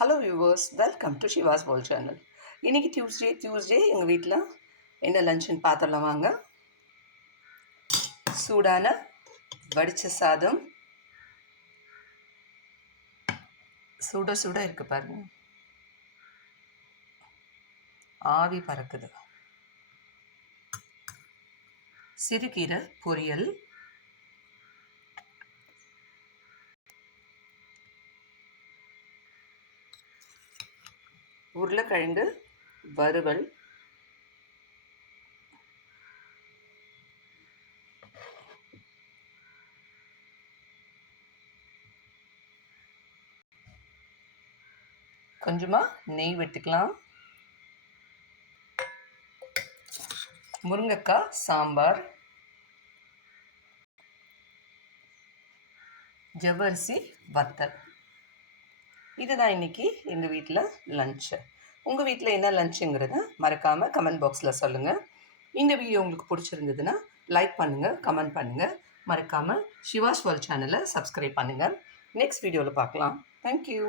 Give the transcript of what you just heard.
Hello viewers, welcome to Shiva's world channel. இன்றைக்கி Tuesday எங்கள் வீட்டில் என்ன லஞ்சுன்னு பார்த்துடலாம் வாங்க. சூடான வடித்த சாதம், சுட சுட இருக்குது பாருங்க, ஆவி பறக்குது. சிறுகீரை பொரியல், உருளைக்கிழங்கு வறுவல், கொஞ்சமாக நெய் விட்டுக்கலாம், முருங்கைக்காய் சாம்பார், ஜவ்வரிசி வத்தல். இதுதான் இன்றைக்கி எங்கள் வீட்டில் லன்ச்சு. உங்கள் வீட்டில் என்ன லன்ச்சுங்கிறத மறக்காமல் கமெண்ட் பாக்ஸில் சொல்லுங்கள். இந்த வீடியோ உங்களுக்கு பிடிச்சிருந்ததுன்னா லைக் பண்ணுங்கள், கமெண்ட் பண்ணுங்கள். மறக்காமல் ஷிவாஸ் வேர்ல்ட் சேனலை சப்ஸ்கிரைப் பண்ணுங்கள். நெக்ஸ்ட் வீடியோவில் பார்க்கலாம். தேங்க்யூ.